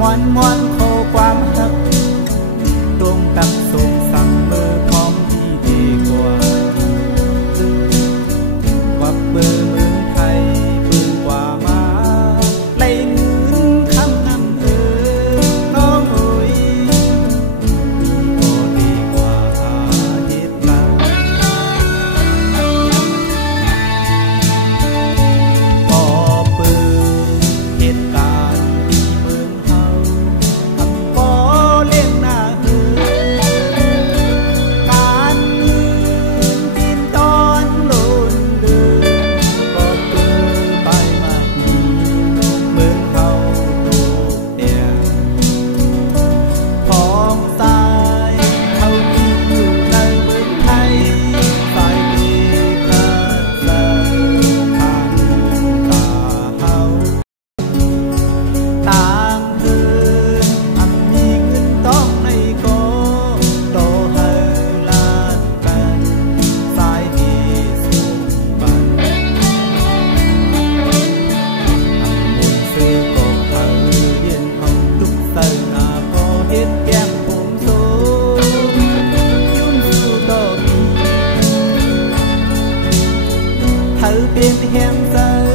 มอนมอนโคความหัก in him the